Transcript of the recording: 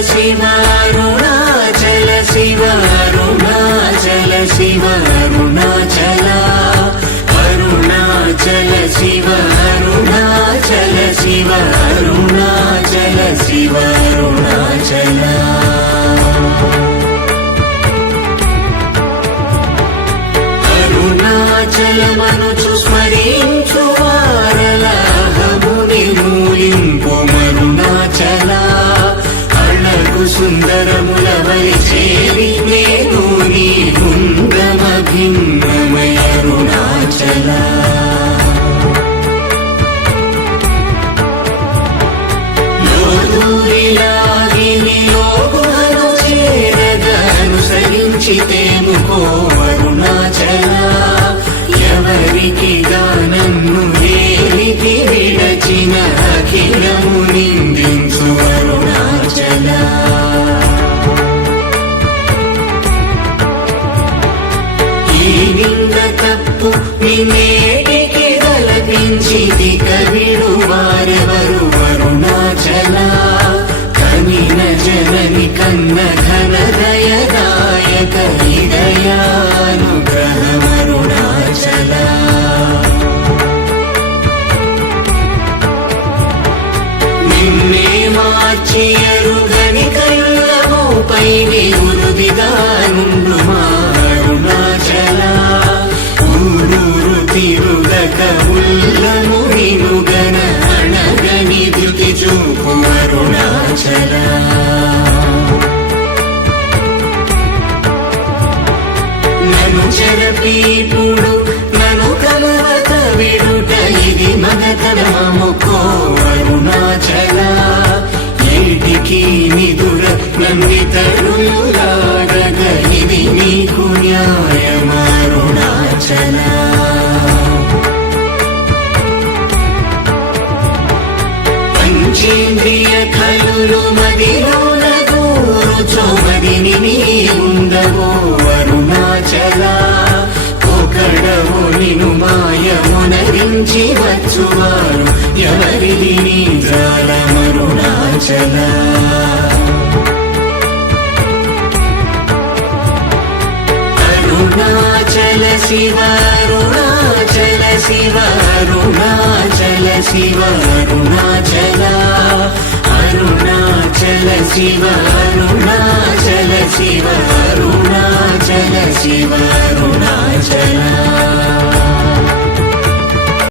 శివ అరుణాచల శివ అరుణాచల శివ అరుణాచల అరుణాచల శివ అరుణాచల శివ అరుణాచల శివ అరుణాచల అరుణాచలమనుచు స్మరించు వారలాహముని మూలింపు మరుణాచల అళగు సుందరముల వరి చేరి నేను నీ గుండమ భిన్నమయ అరుణాచల అనుసరించితేముకో అరుణాచల ఎవరికి గానన్ను దేనికి విడచిన అఖిలము నిందించు అరుణాచల ఈ నింద తప్పు నిన్నేటికి తలపించితి కవిడు వారెవరు అరుణాచల కనిన జనని కన్న ఘన దయదాయక హృదయానుగ్రహమరుణాచల నిన్నే మార్చి ఎరుగని కళ్ళమోపై ఉరుదిగానుండు మా అరుణాచల ఊరూరు తిరుగక ఉల్లము నినుగన అణగని దుతి చూపు అరుణాచల నను చెరపీపుడు నను కలవత విడుట ఇది మగతరముకో అరుణాచల ఏటికి నిదుర నందితరులాడగ ఇది నీకు న్యాయమరుణాచల పంచేంద్రియ కలులు మదిలోన గూరుచోమదిని నీ ఉండవో అరుణాచల ఒకడవు నిను మాయమునరించి వచ్చువారు ఎవరిది నీ జాలమరుణాచల అరుణాచల శివ అరుణాచల శివ అరుణాచల శివ అరుణాచల అరుణాచల శివ అరుణాచల శివ అరుణాచల శివ అరుణాచల